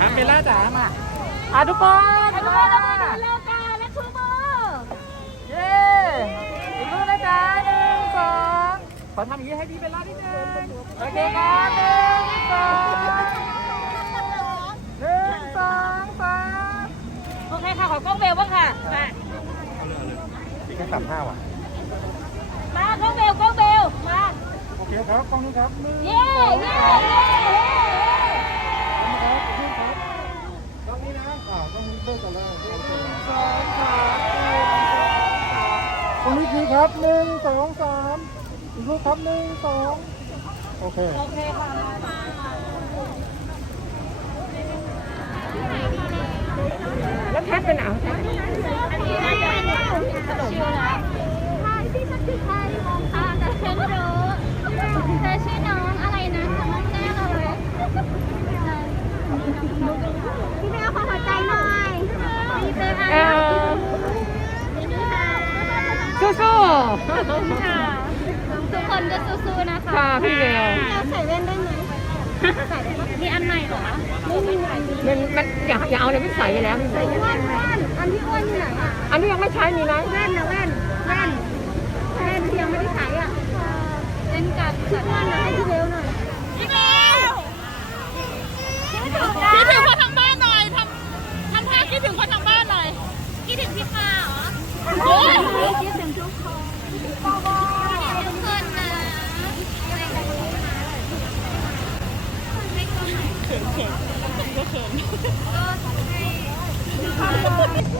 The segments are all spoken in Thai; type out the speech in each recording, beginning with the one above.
น้ำเบลล่าจ๋ามาอะทุกคนทุกคนเรามาดูเร็วกันและชูมือเย้อีกรูปนะจ๊ะหนึ่งสองขอทำอย่างนี้ให้พี่เบลล่านิดนึงโอเคครับหนึ่งสองหนึ่งสองสามโอเคค่ะขอกล้องเบลบ้างค่ะมาอีกแค่สามห้าว่ะมากล้องเบลกล้องเบลมาโอเคครับกล้องนี้ครับเย้เย้เย้ ครับขึ้นครับกล้องนี้นะอ่ากล้องนี้เบิกกันแล้วเอาเสร็จแล้ว สองสาม ตรงนี้คือครับหนึ่งส องสามอีกรูปครับหนึ่งสองโอเค โอเคค่ะแล้วแคทเป็นหนังอันนี้น่าจะเป็นขนมชิวนะใช่พี่มันคือใครมองตาแต่ฉันรู้เธอชื่อน้องอะไรนะจำไม่ได้เลยพี่เบลขอหัวใจหน่อยพี่เบล เออสู้ ค่ะ ทุกคนก็สู้ๆนะคะๆค่ะพี่เบล เราใส่แว่นได้ไหมใส่ได้ไหมมีอันใหม่เหรอไม่มีอันมันมันอย่าอย่าเอาเลยไม่ใส่ไปแล้วไม่ใส่อ้วนอ้วนอันที่อ้วนอยู่ไหนอะอันนี้ยังไม่ใช้มีไหมแว่นนะแว่นแว่นแว่นที่ยังไม่ได้ใช้อะเล่นกับพี่อ้วนนะให้พี่เบลหน่อยพี่เบลคิดถึงคนทางบ้านหน่อยทำทำท่าคิดถึงคนทางบ้านหน่อยคิดถึงพี่ปาเหรอโอ้ยคิดถึงทุกคนคิดถึงทุกคนนะ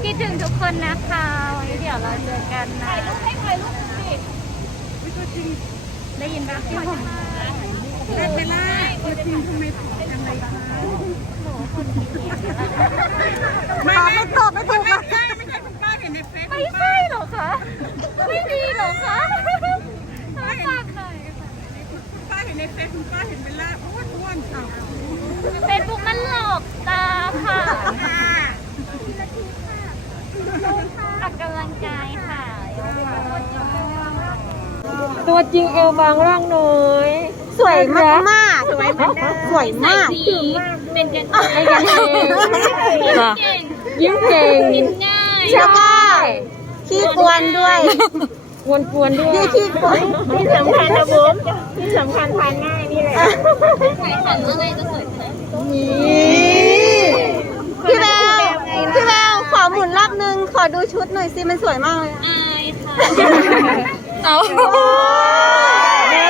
คิดถึงทุกคนนะคะวันนี้เดี๋ยวเราเจอกันนะถ่ายรูปให้ถ่ายรูปสิได้ยินปะพี่ผมได้เวลาตัวจริงทำไมผอมจังเลยคะไม่ไม่ตอบไม่ถูกค่ะไม่ใช่ไม่ใช่คุณป้าเห็นในเฟซไม่ใช่หรอคะไม่มีหรอคะฝากหน่อยค่ะป้าเห็นในเฟซคุณป้าเห็นเบลล่าอ้วนอ้วนๆค่ะเฟซบุ๊กมันหลอกตาค่ะ ออกกำลังกายค่ะตัวจริงเอวบางร่างน้อยสวยมากมากสวยสวยมากเป็นกันเองค่ะยิ้มเก่งกินง่ายใช่ไหมขี้กวนด้วยกวนกวนๆด้วยขี้กวนที่สำคัญนะบุ๋มที่สำคัญทานง่ายนี่แหละใส่ขันอะไรก็สวยนะพี่แววพี่แววขอ หมุนรอบนึง ขอดูชุดหน่อยสิมันสวยมากเลยอะอายค่ะเอาโม่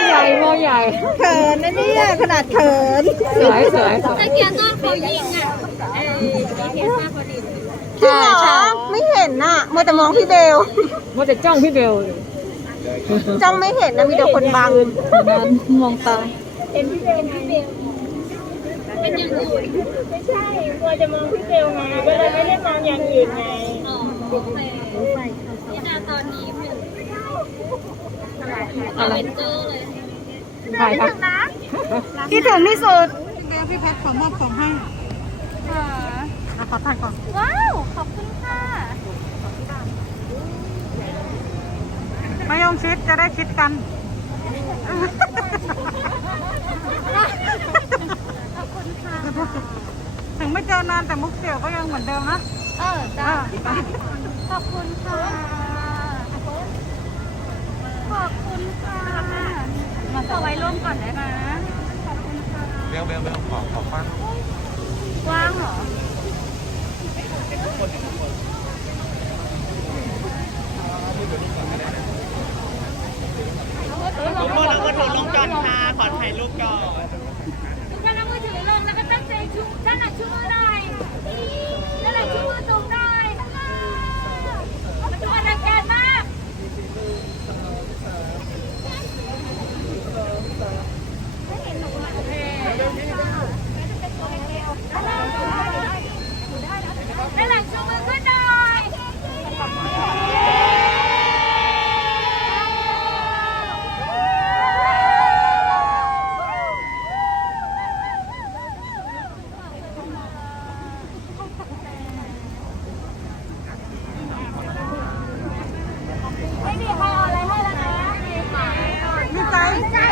ใหญ่โม่ใหญ่ เขินนะเนี่ยขนาดเขินสวยสวยสวยตะเกียบต้นเขายิงอะเออตะเกียบต้นพอดีจริงเหรอไม่เห็นน่ะมัวแต่มองพี่เบลว่าจะจ้องพี่เบลเลยจ้องไม่เห็นนะมีแต่คนบังนั้นมองตาเป็นอย่างอื่นไม่ใช่กลัวจะมองพี่เบลไงก็เลยไม่ได้มองอย่างอื่นไงอ๋อโอเคนี่นาตอนนี้เป็นอะไรเจอเลยถ่ายครับคิดถึงที่สุดเบลพี่แพทขอมอบของให้ค่ะขอถ่ายก่อน ว้าว ขอบคุณค่ะมายองชิดจะได้คิดกัน ขอบคุณค่ะ ถึงไม่เจอนานแต่มุกเสี่ยวก็ยังเหมือนเดิมนะเออจ้าขอบคุณค่ะ ขอบคุณค่ะ มาขอไว้ร่วมก่อนได้ไหมขอบคุณค่ะเบลเบลเบลขอขอฟังกว้างเหรอผมบอกแล้วว่าถูลงก่อนค่ะขอถ่ายรูปก่อน ท่ Bye.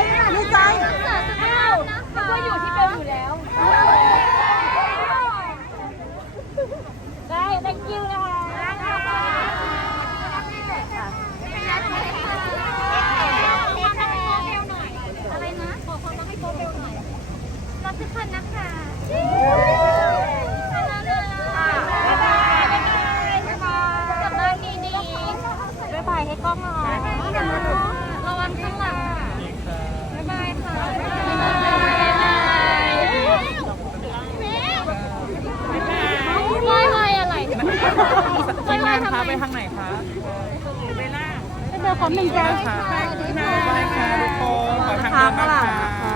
ลอยลอยทำไมไปทางไหนคะเจอความหนึ่งใจค่ะไปค่ะทุกคนขอทางเดินนะคะ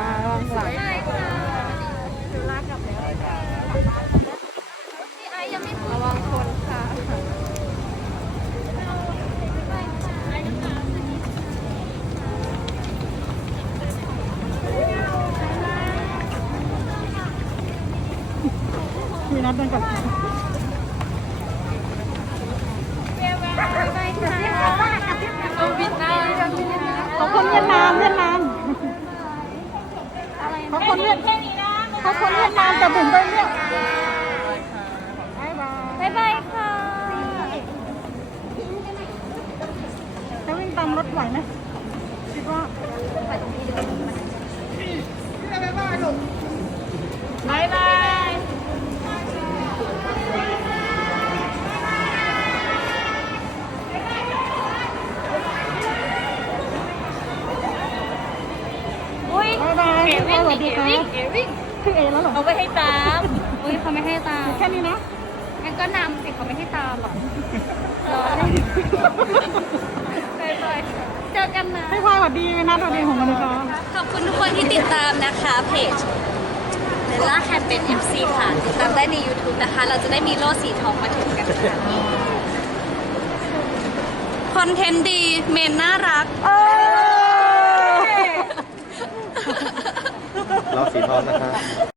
พี่ไอยังไม่ระวังชนค่ะมีนัดกันกับ เอาบินได้ เขาคนเวียดนามเวียดนาม อะไร เขาคนเวียดเขา คนเวียดนามแต่ผมไปเนี่ยบายบายบ๊ายบายค่ะจะวิ่งตามรถไหวไหมคิดว่าบ๊ายบาย อุ้ยบายบาย เอวิสนวัสดีเอค่ะวินเอวิน คือเอแล้วเหรอเขาไม่ให้ตามอุ้ยเขาไม่ให้ตามแค่นี้นะงั้นก็นำสิเขาไม่ให้ตามหรอกรอเลยบ๊ายบายเจอกันนะให้พลอยสวัสดีนัดสวัสดีของมันค่ะขอบคุณทุกคนที่ติดตามนะคะเพจเบลล่าแคมเปญ MC ค่ะ ติดตามได้ใน YouTube นะคะ เราจะได้มีโล่สีทองมาถึงกันค่ะคอนเทนต์ดี เมนน่ารัก เราสีทองนะครับ